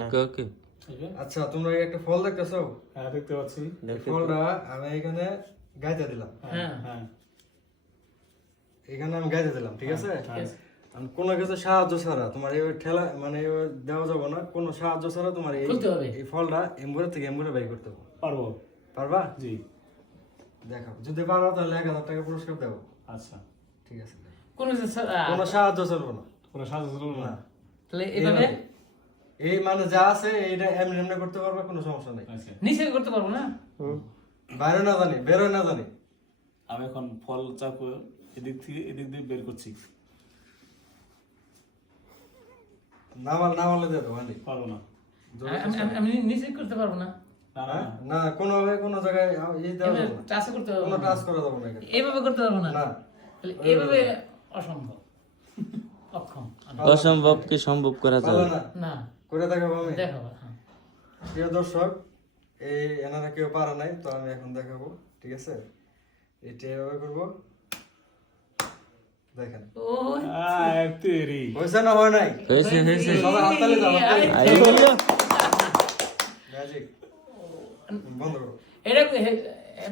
ওকে ওকে। আচ্ছা তোমরা একটা ফল দেখতেছো? হ্যাঁ দেখতে পাচ্ছি। এই ফলটা আমি এখানে গাইতে দিলাম। হ্যাঁ হ্যাঁ এখানে আমি গাইতে দিলাম, ঠিক আছে? হ্যাঁ। আমি কোনো কিছু সাহায্য ছাড়া তোমার এই ঠেলা মানে দেওয়া যাবে না, কোনো সাহায্য ছাড়া তোমার এই ফলটা এমবুরে থেকে এমবুরে বাই করতে হবে। পারবো। পারবা? জি। দেখো যদি পারো তাহলে 1000 টাকা পুরস্কার দেবো। আচ্ছা ঠিক আছে, কোনো কোনো সাহায্য চলবে না। কোনো সাহায্য করবো না। তাহলে এভাবে এই মানে যা আছে এইটা এমনি এমনি করতে পারবে, কোনো সমস্যা নেই। আচ্ছা নিচে করতে পারবো না। বাইরে না জানি, বেরোয় না জানি। আমি এখন ফল চাপ এদিক থেকে এদিক দিয়ে বের করছি। নামালে দেবো মানে পারবো না। আমি নিচে করতে পারবো না। না না না। না কোনোভাবে কোনো জায়গায় এই দেওয়া যাবে না, টাচ করতে পারবো কোনো না। টাচ করা যাবে না এখানে। এইভাবে করতে পারবো না। না তাহলে এইভাবে অসম্ভব, অক্ষম আমি। অসম্ভবকে সম্ভব করা পারলে যায়। না না করে দেখাবো আমি। দেখাবো। হ্যাঁ প্রিয় দর্শক, এই এনারা কেউ পারে নাই, তো আমি এখন দেখাবো, ঠিক আছে? এটা এভাবে করবো, দেখেন ও তেরি। হয়েছে না হয় নাই? হয়েছে হয়েছে। সবাই হাততালি দাও, হাততালি। আরে বললো। ম্যাজিক বন্ধ করো। এটা